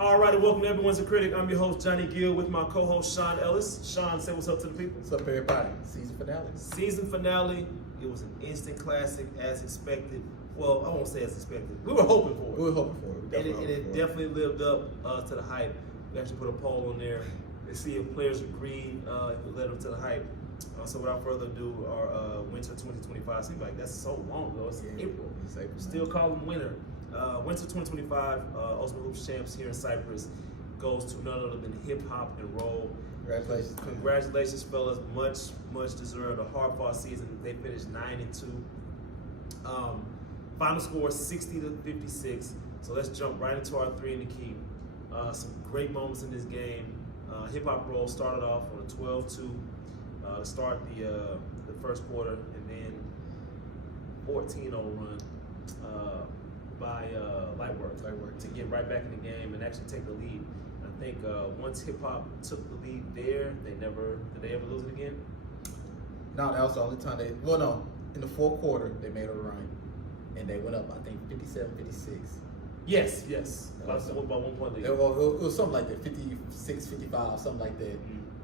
All right, and welcome to Everyone's a Critic. I'm your host, Johnny Gill, with my co-host, Sean Ellis. Sean, say what's up to the people. What's up, everybody? Season finale. Season finale. It was an instant classic, as expected. Well, I won't say as expected. We were hoping for it. We were hoping for it. And it definitely lived up to the hype. We actually put a poll on there to see if players agreed if it led up to the hype. So without further ado, our winter 2025 seems like that's so long ago. It's April. It's April. Still call them winter. Winter 2025 Ultimate Hoops champs here in Cyprus goes to none other than hip hop and roll. Congratulations. Congratulations, fellas. Much deserved. A hard-fought season. They finished 9-2. Final score 60-56. So let's jump right into our three in the key. Some great moments in this game. Hip hop roll started off on a 12-2 to start the first quarter, and then 14-0 run by Lightwork to get right back in the game and actually take the lead. I think once hip hop took the lead there, did they ever lose it again? No, that was the only time in the fourth quarter they made a run, and they went up, I think, 57-56. Yes. About 1 point lead. It was something like that, 56-55, something like that,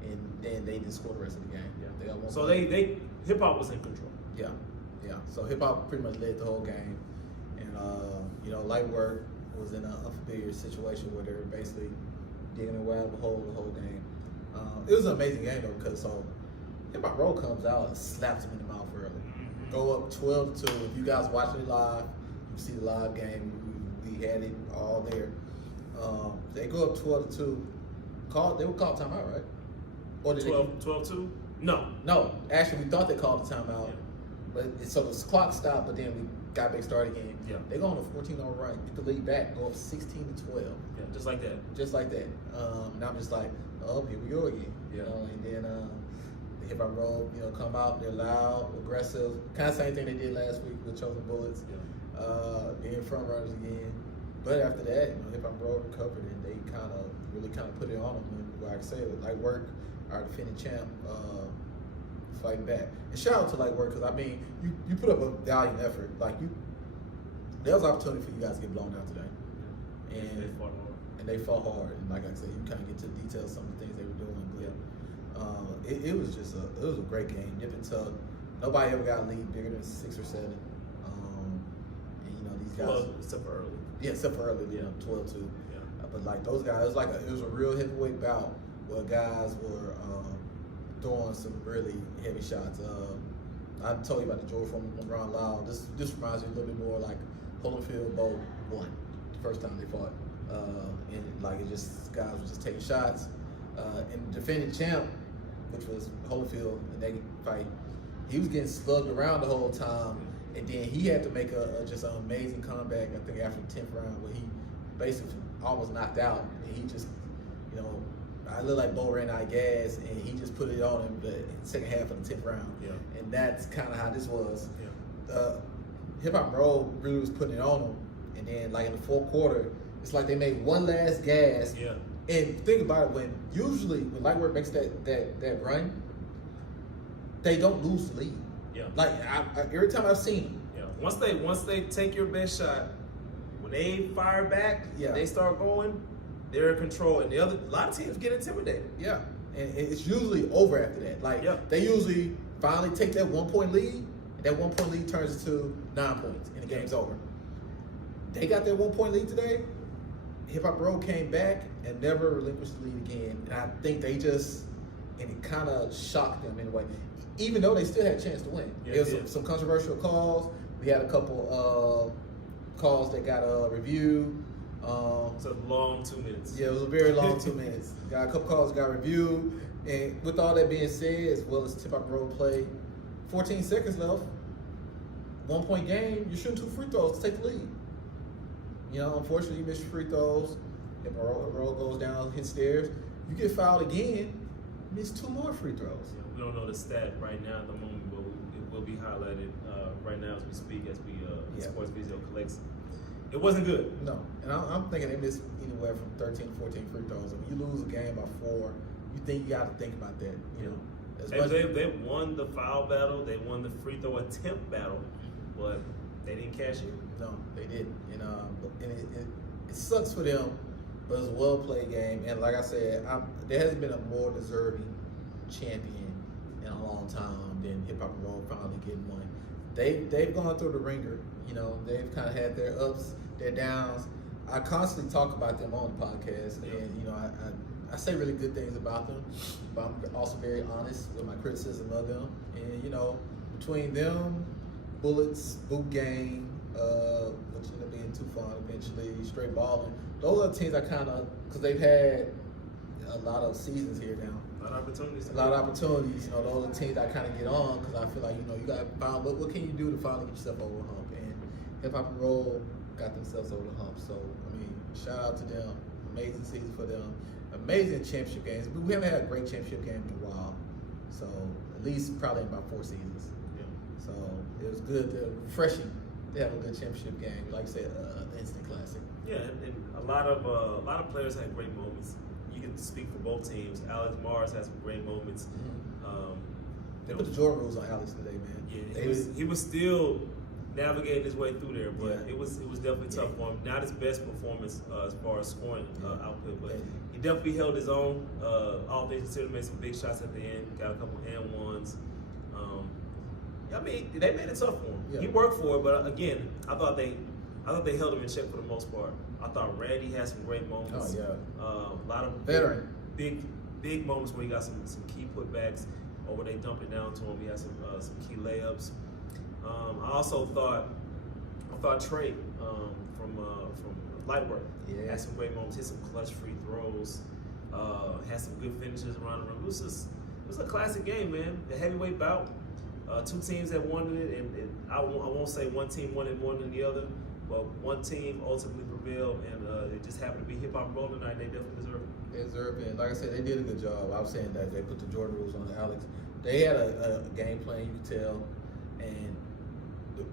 and then they didn't score the rest of the game. Yeah. They got 1 So point. they hip hop was in control. Yeah. So hip hop pretty much led the whole game, and Lightwork was in an unfamiliar situation where they were basically digging away out of the whole game. It was an amazing game though, because hip hop roll comes out and slaps them in the mouth early. Mm-hmm. Go up 12-2. If you guys watching it live, you see the live game. We had it all there. They go up 12-2. They would call timeout, right? Or did 12-2? No. Actually, we thought they called the timeout. Yeah. But so the clock stopped, but then we got back started again. Yeah. They go on a 14-0 run, get the lead back, go up 16-12. Yeah, just like that. Just like that. And I'm just like, oh, here we go again. Yeah. And then the hip hop roll, come out, they're loud, aggressive, kind of same thing they did last week with Chosen Bullets. Yeah. Being front runners again. But after that, hip hop roll recovered and they really put it on them. And like I said, Lightwork, our defending champ, fighting back. And shout out to Lightwork, because you put up a valiant effort. There was an opportunity for you guys to get blown out today. And they fought hard. And like I said, you kind of get to the details of some of the things they were doing. But it was just a great game. Nip and tuck. Nobody ever got a lead bigger than 6 or 7. And these guys. Well, except for early. Yeah, except for early. 12-2. Yeah. But those guys, it was a real heavyweight bout where guys were throwing some really heavy shots. I told you about the George Foreman Ron Lyle. This reminds me a little bit more like Holyfield Bowl 1, the first time they fought. And it just guys were just taking shots. And the defending champ, which was Holyfield, in that fight, he was getting slugged around the whole time. And then he had to make just an amazing comeback, I think, after the 10th round, where he basically almost knocked out. And he just, I looked like Bo ran out of gas, and he just put it on him the second half of the 10th round. Yeah. And that's kind of how this was. Yeah. Hip Hop Roll really was putting it on them. And then, in the fourth quarter, it's like they made one last gas. Yeah. And think about it, when Lightwork makes that run, they don't lose the lead. Yeah. Every time I've seen them. Yeah. Once they take your best shot, when they fire back, they start going, they're in control, and a lot of teams get intimidated. Yeah, and it's usually over after that. They usually finally take that 1 point lead, and that 1 point lead turns into 9 points, and the game's over. They got that 1 point lead today. Hip Hop Roll came back and never relinquished the lead again, and I think it kind of shocked them in a way, even though they still had a chance to win. There was some controversial calls. We had a couple calls that got reviewed. It's a long 2 minutes. Yeah, it was a very long 2 minutes. Got a couple calls got reviewed. And with all that being said, as well as Hip Hop Roll play, 14 seconds left, 1 point game, you're shooting 2 free throws to take the lead. Unfortunately, you miss your free throws. If Roll goes down, hits stairs, you get fouled again, miss 2 more free throws. Yeah, we don't know the stat right now at the moment, but it will be highlighted right now as we speak, as Sports Video collects. It wasn't good. No, and I'm thinking they missed anywhere from 13 to 14 free throws. When you lose a game by 4, you got to think about that. They won the foul battle, they won the free throw attempt battle, but they didn't cash in. No, they didn't. And it sucks for them but it was a well played game. And like I said, there hasn't been a more deserving champion in a long time than Hip Hop and Roll finally getting one. They've gone through the ringer. You know, they've kind of had their ups, their downs. I constantly talk about them on the podcast, and you know, I say really good things about them, but I'm also very honest with my criticism of them. And you know, between them, Bullets, Boot Gang, which ended up being too fun eventually, Straight Ballin', those are the teams I kind of, because they've had a lot of seasons here now. A lot of opportunities. A lot of opportunities. You know, those are the teams I kind of get on because I feel like, you know, you got to find what can you do to finally get yourself over the hump. And Hip Hop and Roll got themselves over the hump. So, I mean, shout out to them. Amazing season for them. Amazing championship games. We haven't had a great championship game in a while. So, at least probably in about 4 seasons. Yeah. So, it was good, refreshing to have a good championship game. Like I said, instant classic. Yeah, and a lot of players had great moments. You can speak for both teams. Alex Mars had some great moments. They put the Jordan rules on Alex today, man. Yeah, he was still navigating his way through there, but it was definitely tough for him. Not his best performance as far as scoring output, but he definitely held his own. All things considered, made some big shots at the end. Got a couple and ones. I mean, they made it tough for him. Yeah. He worked for it, but again, I thought they held him in check for the most part. I thought Randy had some great moments. Oh yeah. A lot of veteran. Big moments where he got some key putbacks, or where they dumped it down to him. He had some key layups. I also thought Trey from Lightwork had some great moments. Hit some clutch free throws. Had some good finishes around the rim. It was a classic game, man. The heavyweight bout. 2 teams that won it, and I won't say one team won it more than the other, but one team ultimately prevailed, and it just happened to be Hip Hop Roll tonight. They definitely deserve it. They deserve it. Like I said, they did a good job. I was saying that they put the Jordan rules on Alex. They had a game plan, you could tell, and the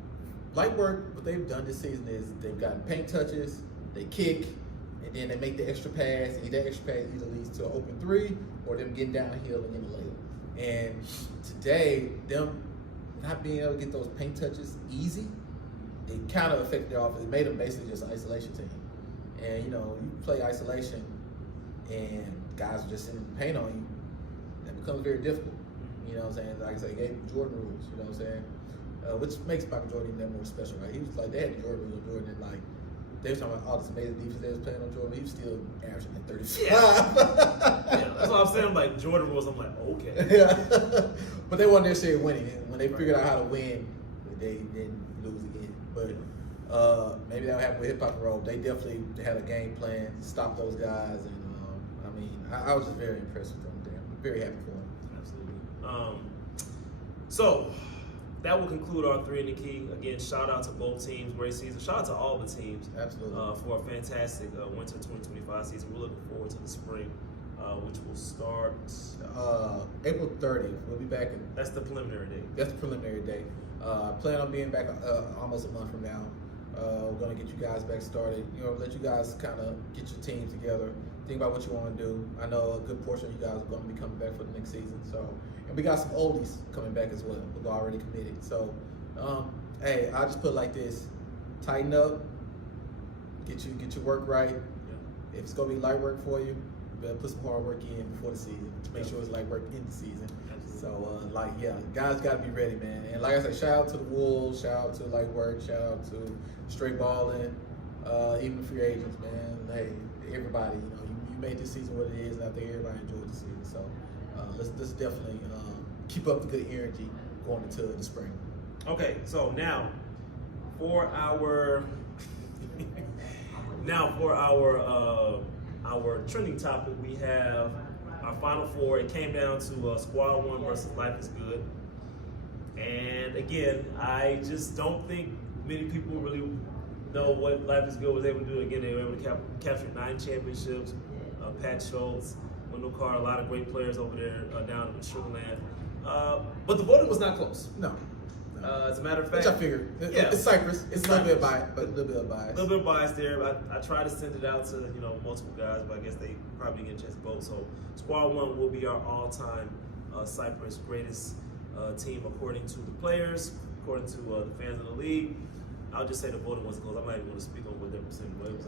light work. What they've done this season is they've gotten paint touches, they kick, and then they make the extra pass, and that extra pass either leads to an open 3 or them getting downhill and getting a layup. And today, them not being able to get those paint touches easy, it kind of affected their offense. It made them basically just an isolation team. And you know, you play isolation and guys are just sitting in the paint on you, that becomes very difficult. You know what I'm saying? Like I said, they gave him Jordan rules, you know what I'm saying? Which makes Michael Jordan even that more special, right? He was like, they had the Jordan rules on Jordan, and like, they were talking about all this amazing defense they was playing on Jordan, but he was still averaging like 35. Yeah, that's what I'm saying. I'm like, Jordan rules, I'm like, okay. Yeah. But they weren't necessarily winning. And when they figured out how to win, they didn't lose again. But maybe that would happen with Hip Hop and Roll. They definitely had a game plan, stop those guys, and I mean, I was just very impressed with them there. I'm very happy for them. Absolutely. So that will conclude our 3 in the Key. Again, shout out to both teams, great season. Shout out to all the teams. Absolutely. For a fantastic winter 2025 season. We're looking forward to the spring, which will start April 30th. We'll be back. That's the preliminary date. That's the preliminary date. Plan on being back almost a month from now. We're gonna get you guys back started. You know, let you guys kind of get your team together. Think about what you want to do. I know a good portion of you guys are going to be coming back for the next season. So, and we got some oldies coming back as well. We've already committed. So, hey, I just put it like this: tighten up, get your work right. Yeah. If it's gonna be light work for you, you better put some hard work in before the season to make sure it's light work in the season. Absolutely. So, guys got to be ready, man. And like I said, shout out to the Wolves, shout out to Light Work, shout out to Straight Ballin', even the free agents, man. Hey, everybody, you know, you made this season what it is, and I think everybody enjoyed the season. So let's definitely keep up the good energy going into the spring. Okay, so now for our our trending topic, we have our Final Four. It came down to Squad 1 versus Life is Good. And again, I just don't think many people really know what Life is Good was able to do. Again, they were able to capture 9 championships. Pat Schultz, Wendell Carr, a lot of great players over there down in Sugarland. But the voting was not close. No. As a matter of fact, which I figured. It's Cypress. It's a little bit of bias, but a little bit of bias. A little bit of bias there. I tried to send it out to multiple guys, but I guess they probably didn't get a chance to vote. So Squad 1 will be our all-time Cypress greatest team according to the players, according to the fans of the league. I'll just say the voting wasn't close. I'm not even going to speak on what their percentage was.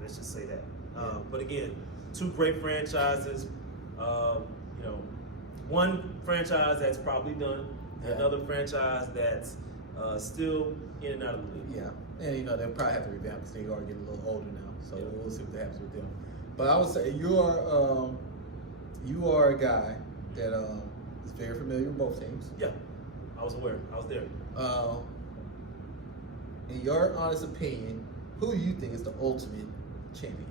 Let's just say that. But again, two great franchises. One franchise that's probably done, another franchise that's still in and out of the league. Yeah, and they'll probably have to revamp because they are getting a little older now. So we'll see what happens with them. But I would say you are a guy that is very familiar with both teams. Yeah, I was aware. I was there. In your honest opinion, who do you think is the ultimate champion?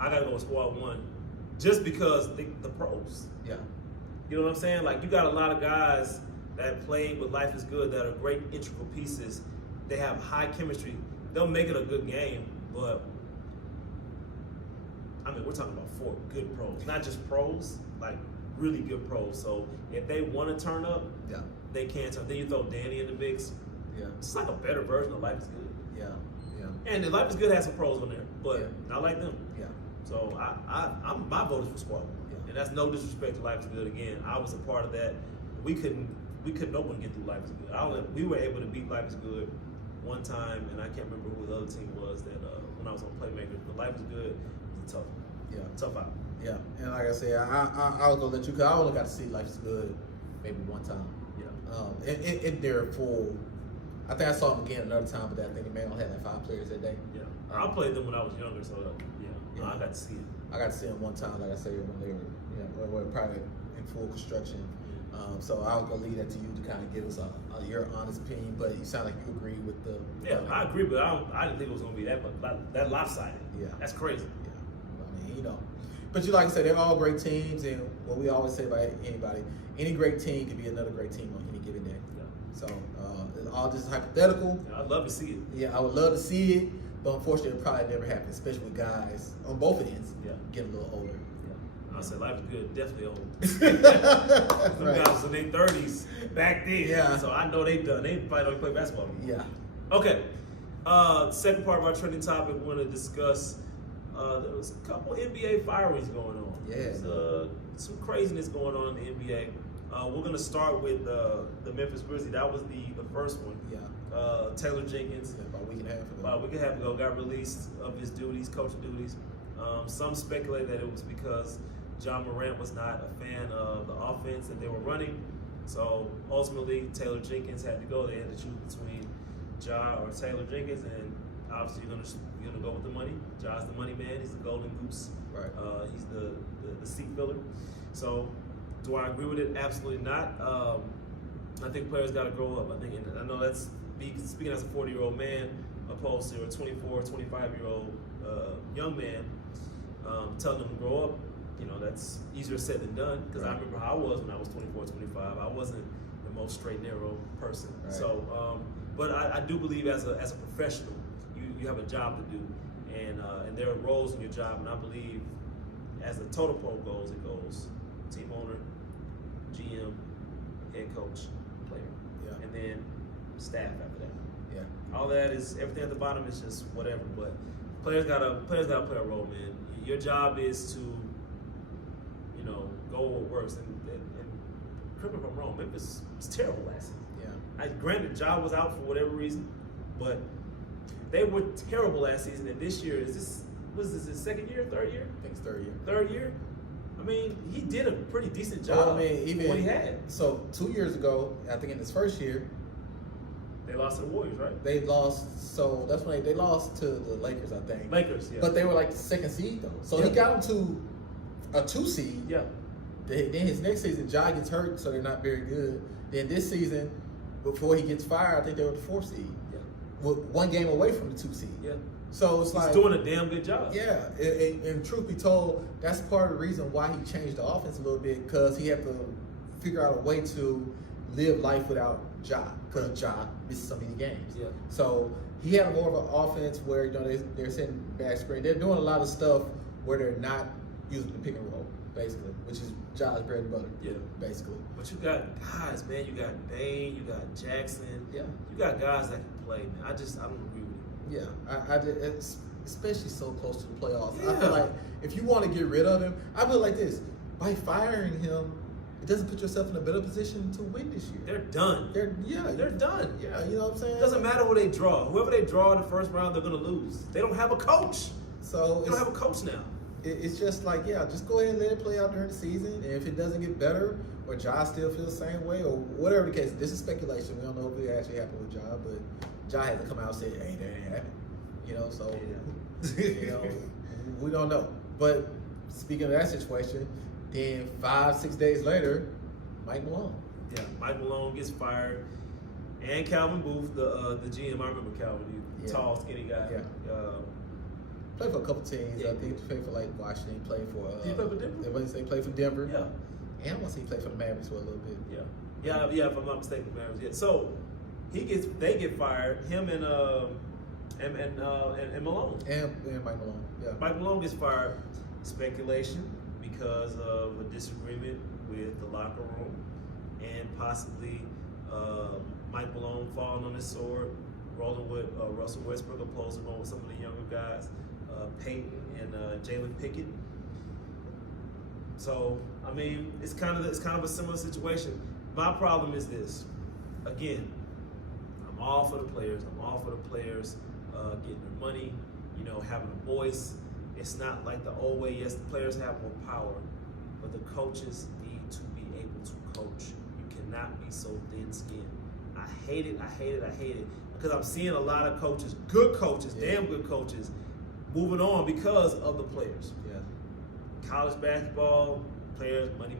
I gotta go with Squad 1, just because the pros. Yeah. You know what I'm saying? Like, you got a lot of guys that played with Life is Good that are great integral pieces. They have high chemistry. They'll make it a good game, but I mean, we're talking about 4 good pros, not just pros, like really good pros. So if they want to turn up, they can turn. Then you throw Danny in the mix. Yeah. It's like a better version of Life is Good. Yeah. And Life is Good has some pros on there, but not like them. Yeah. So my vote is for Squad 1. And that's no disrespect to Life is Good. Again, I was a part of that. We couldn't no one get through Life is Good. We were able to beat Life is Good one time, and I can't remember who the other team was that when I was on Playmakers. But Life is Good was tough out. Yeah, and like I said, I was gonna let you, because I only got to see Life is Good maybe one time. Yeah. In their full. I think I saw them again another time, but I think they may only had like 5 players that day. Yeah. I played them when I was younger, so I got to see it. I got to see them one time, like I said, when they were probably in full construction. So I was gonna leave that to you to kind of give us your honest opinion. But you sound like you agree with the. Yeah, I agree, but I didn't think it was gonna be that lopsided. Yeah, that's crazy. Yeah, I mean, but like I said, they're all great teams, and what we always say about anybody, any great team can be another great team on any given day. Yeah. So it's all just hypothetical. Yeah, I'd love to see it. Yeah, I would love to see it, but unfortunately, it probably never happened, especially with guys on both ends getting a little older. I said Life is Good, definitely old. Some guys was in their 30s back then. Yeah. So I know they done. They probably don't play basketball anymore. Yeah. Okay. Second part of our trending topic, we're going to discuss there was a couple NBA firings going on. Yeah. There's some craziness going on in the NBA. We're going to start with the Memphis Grizzlies. That was the first one. Yeah. Taylor Jenkins. Yeah, about a week and a half ago. About a week and a half ago, got released of his duties, coaching duties. Some speculate that it was because John Morant was not a fan of the offense that they were running. So ultimately, Taylor Jenkins had to go. They had to choose between Ja or Taylor Jenkins, and obviously you're gonna go with the money. Ja's the money man. He's the golden goose. Right. He's the seat filler. So do I agree with it? Absolutely not. I think players got to grow up. I know that's speaking as a 40-year-old man opposed to a 24, 25-year-old young man. Telling them to grow up. That's easier said than done, because I remember how I was when I was 24, 25. I wasn't the most straight and narrow person. Right. So, but I do believe as a professional, you have a job to do, and there are roles in your job, and I believe as the total pro goes, it goes team owner, GM, head coach, player, and then staff after that. Yeah. All that is, everything at the bottom is just whatever, but players gotta play a role, man. Your job is to go what works, and correct me if I'm wrong, Memphis was terrible last season. Yeah. Granted, Ja was out for whatever reason, but they were terrible last season. And this year, was this his second year, third year? I think it's third year. Third year? I mean, he did a pretty decent job. Well, I mean, even what he had. So 2 years ago, I think in his first year, they lost to the Warriors, right? They lost. So that's when they lost to the Lakers, I think. Lakers, yeah. But they were like the second seed though. So he got them to a 2 seed. Yeah. Then his next season, Ja gets hurt, so they're not very good. Then this season, before he gets fired, I think they were the 4 seed. Yeah. With 1 game away from the 2 seed. Yeah. So it's he's doing a damn good job. Yeah. And truth be told, that's part of the reason why he changed the offense a little bit, because he had to figure out a way to live life without Ja, because Ja misses so many games. Yeah. So he had more of an offense where they're setting back screen. They're doing a lot of stuff where they're not using the pick and roll, basically, which is Ja's bread and butter. Yeah. Basically. But you got guys, man. You got Bane. You got Jackson. Yeah. You got guys that can play, man. I don't agree with it. Yeah. It's especially so close to the playoffs. Yeah. I feel like if you want to get rid of him, I feel like this: by firing him, it doesn't put yourself in a better position to win this year. They're done. They're done. Yeah, you know what I'm saying? It doesn't matter who they draw. Whoever they draw in the first round, they're going to lose. They don't have a coach. So You don't have a coach now. It's just like, yeah, just go ahead and let it play out during the season. And if it doesn't get better, or Ja still feels the same way, or whatever the case, this is speculation. We don't know if it actually happened with Ja, but Ja had to come out and say, hey, that ain't happened. You know, so, you know, we don't know. But speaking of that situation, then 5-6 days later, Mike Malone. Yeah, Mike Malone gets fired. And Calvin Booth, the GM, I remember Calvin, the tall, skinny guy. Yeah. Played for a couple teams. Yeah. I think he played for like Washington. He played for. Did he play for Denver? He played for Denver. Yeah. And I want to say he played for the Mavericks for a little bit. Yeah. If I'm not mistaken, Mavericks. Yeah. So they get fired. Him and Malone. And Mike Malone. Yeah. Mike Malone gets fired. Speculation because of a disagreement with the locker room, and possibly Mike Malone falling on his sword, rolling with Russell Westbrook, opposing on with some of the younger guys, Peyton and Jalen Pickett. So I mean, it's kind of a similar situation. My problem is this. Again, I'm all for the players. I'm all for the players getting their money, you know, having a voice. It's not like the old way. Yes, the players have more power, but the coaches need to be able to coach. You cannot be so thin-skinned. I hate it, because I'm seeing a lot of coaches, good coaches, damn good coaches, moving on because of the players. Yeah. College basketball, players, money. I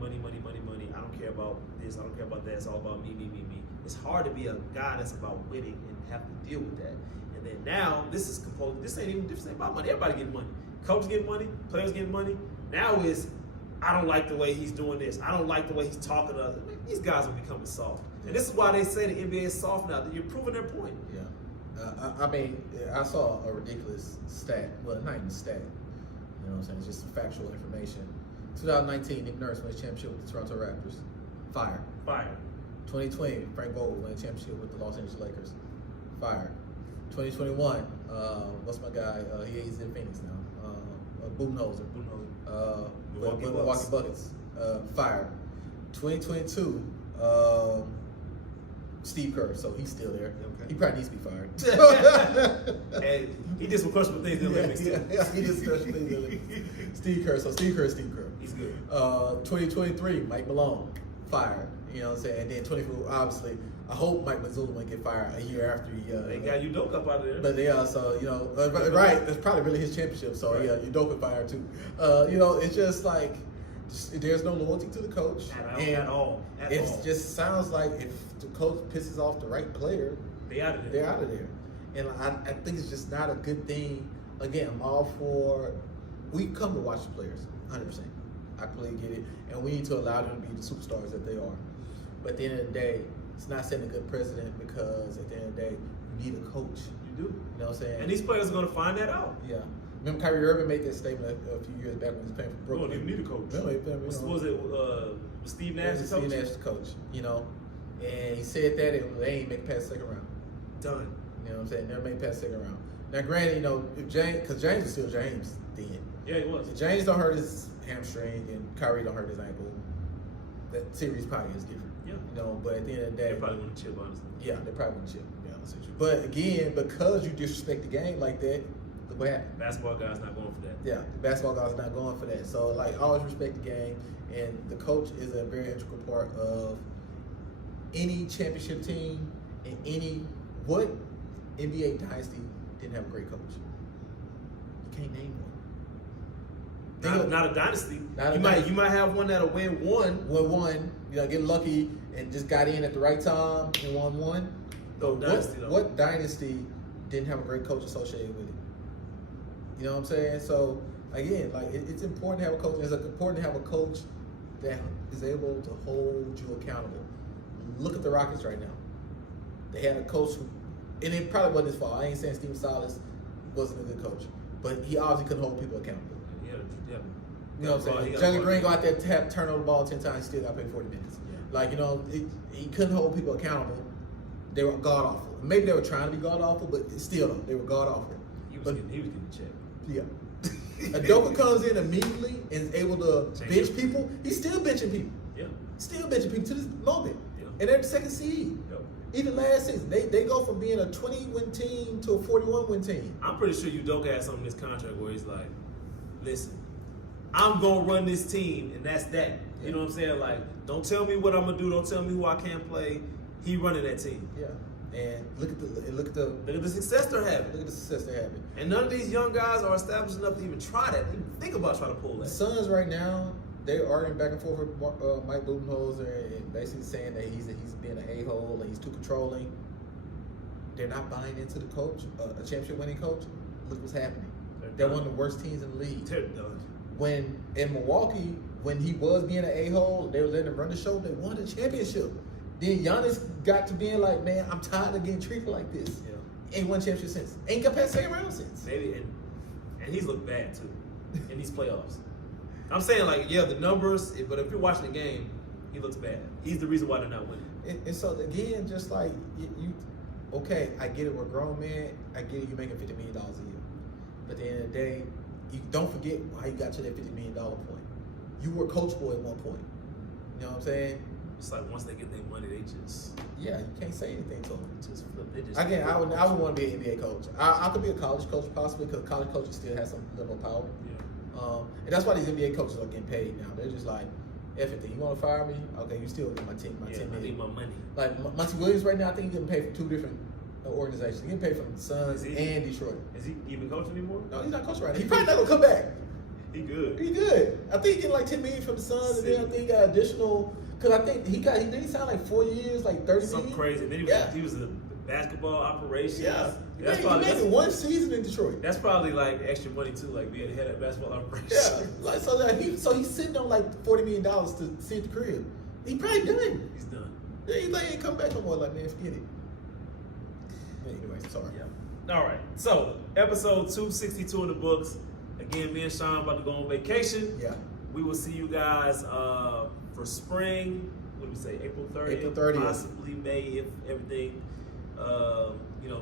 don't care about this, I don't care about that. It's all about me. It's hard to be a guy that's about winning and have to deal with that. And then now, this ain't about money. Everybody getting money. Coaches getting money, players getting money. Now I don't like the way he's doing this. I don't like the way he's talking to us. These guys are becoming soft. And this is why they say the NBA is soft now. You're proving their point. Yeah. I mean, I saw a ridiculous stat. Well, not even a stat. You know what I'm saying? It's just some factual information. 2019, Nick Nurse won a championship with the Toronto Raptors. Fired. 2020, Frank Vogel won a championship with the Los Angeles Lakers. Fired. 2021, what's my guy? He's in Phoenix now. Budenholzer. Milwaukee Buckets. Fired. 2022, Steve Kerr, so he's still there. Okay. He probably needs to be fired. And he did some questionable things in the Olympics. Yeah, he did some questionable things in the Olympics. Steve Kerr. He's good. 2023, Mike Malone, fired. You know what I'm saying? And then 24, obviously, I hope Mike Mazzulla won't get fired a year after he. They got Udoka up out of there. But they also, you know, right? That's probably really his championship. So yeah, Udoka fired too. You know, it's just like there's no loyalty to the coach at all. It just sounds like if the coach pisses off the right player, they're out of there. And I think it's just not a good thing. Again, I'm all for. We come to watch the players, 100%. I completely get it, and we need to allow them to be the superstars that they are. But at the end of the day, it's not setting a good precedent, because at the end of the day, you need a coach. You do. You know what I'm saying? And these players are going to find that out. Yeah. Remember Kyrie Irving made that statement a few years back when he was playing for Brooklyn. You don't even need a coach. No, was it Steve Nash the coach? Steve Nash the coach, you know. And he said that, and they ain't make it past the second round. Done. You know what I'm saying? Never made it past the second round. Now, granted, you know, if because James was still James then. Yeah, he was. If James don't hurt his hamstring and Kyrie don't hurt his ankle, that series probably is different. Yeah. You know, but at the end of the day, they probably want to chip, honestly. Yeah, they probably want to chip, to be honest with you. But again, because you disrespect the game like that, look what happened. Basketball guys not going for that. Yeah, the basketball guys are not going for that. So, like, always respect the game, and the coach is a very integral part of any championship team and what NBA dynasty didn't have a great coach. You can't name one. Not a dynasty. You might have one that'll win one. You know, get lucky and just got in at the right time and won one. No dynasty, though. What dynasty didn't have a great coach associated with it? You know what I'm saying? So again, like it's important to have a coach. It's important to have a coach that is able to hold you accountable. Look at the Rockets right now. They had a coach who, and it probably wasn't his fault. I ain't saying Steve Silas wasn't a good coach, but he obviously couldn't hold people accountable. Yeah. You know what I'm saying? Johnny Green go out there, turn over the ball 10 times, still got paid 40 minutes. Yeah. Like, you know, he couldn't hold people accountable. They were god awful. Maybe they were trying to be god awful, but still, though, they were god awful. He was getting checked. Yeah. Adoka comes in immediately and is able to bench people. He's still benching people. Yeah. Still benching people to this moment. Yeah. And they're the second seed. Yep. Even last season, they go from being a 20-win team to a 41-win team. I'm pretty sure Udoka has something in this contract where he's like, listen, I'm going to run this team, and that's that. You know what I'm saying? Like, don't tell me what I'm going to do. Don't tell me who I can't play. He running that team. Yeah. And look at the success they're having. Look at the success they're having. And none of these young guys are established enough to even try that, even think about trying to pull that. The Suns right now, they're arguing back and forth with Mike Budenholzer and basically saying that he's being an a-hole and he's too controlling. They're not buying into the coach, a championship winning coach. Look what's happening. They're one of the worst teams in the league. They're done. When in Milwaukee, when he was being an a-hole, they were letting him run the show. They won the championship. Then Giannis got to being like, man, I'm tired of getting treated like this. Yeah. Ain't won championship since. Ain't got past second round since. Maybe, and he's looked bad too in these playoffs. I'm saying, like, yeah, the numbers, but if you're watching the game, he looks bad. He's the reason why they're not winning. And so again, just like you, okay, I get it. We're grown men. I get it. You're making $50 million a year. But at the end of the day, you don't forget how you got to that $50 million point. You were coachable at one point. You know what I'm saying? It's like once they get their money, they just you can't say anything to them. just flip. They just Again, I would want to be an NBA coach. I could be a college coach possibly because college coaches still have some level of power. Yeah. And that's why these NBA coaches are getting paid now. They're just like, everything. You want to fire me? Okay, you still get my team. My team. I need my money. Like Monty Williams right now, I think he's getting paid from two different organizations. He's getting paid from the Suns and Detroit. Is he even coaching anymore? No, he's not coaching right now. He's probably not gonna come back. He good. He good. I think he getting like $10 million from the Suns, and then I think he got additional. Cause I think he didn't sign like 4 years, like 30 Something million. crazy. Then he was in the basketball operations. Yeah. That's He probably made one season in Detroit. That's probably like extra money too, like being the head of basketball operations. Yeah, like so he's sitting on like $40 million to see at the crib. He probably done. He's done. Yeah, he like ain't come back no more. Like, man, forget it. Anyway, sorry. Yeah. All right. So episode 262 in the books. Again, me and Sean about to go on vacation. Yeah. We will see you guys for spring. What do we say? April 30th. April 30th. Possibly May if everything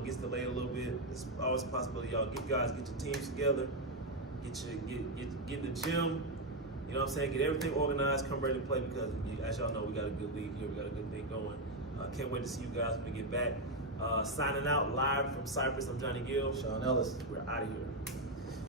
gets delayed a little bit. It's always a possibility. Y'all get your teams together. Get in the gym. You know what I'm saying? Get everything organized. Come ready to play because, as y'all know, we got a good league here. We got a good thing going. Can't wait to see you guys when we get back. Signing out live from Cyprus. I'm Johnny Gill. Sean Ellis. We're out of here.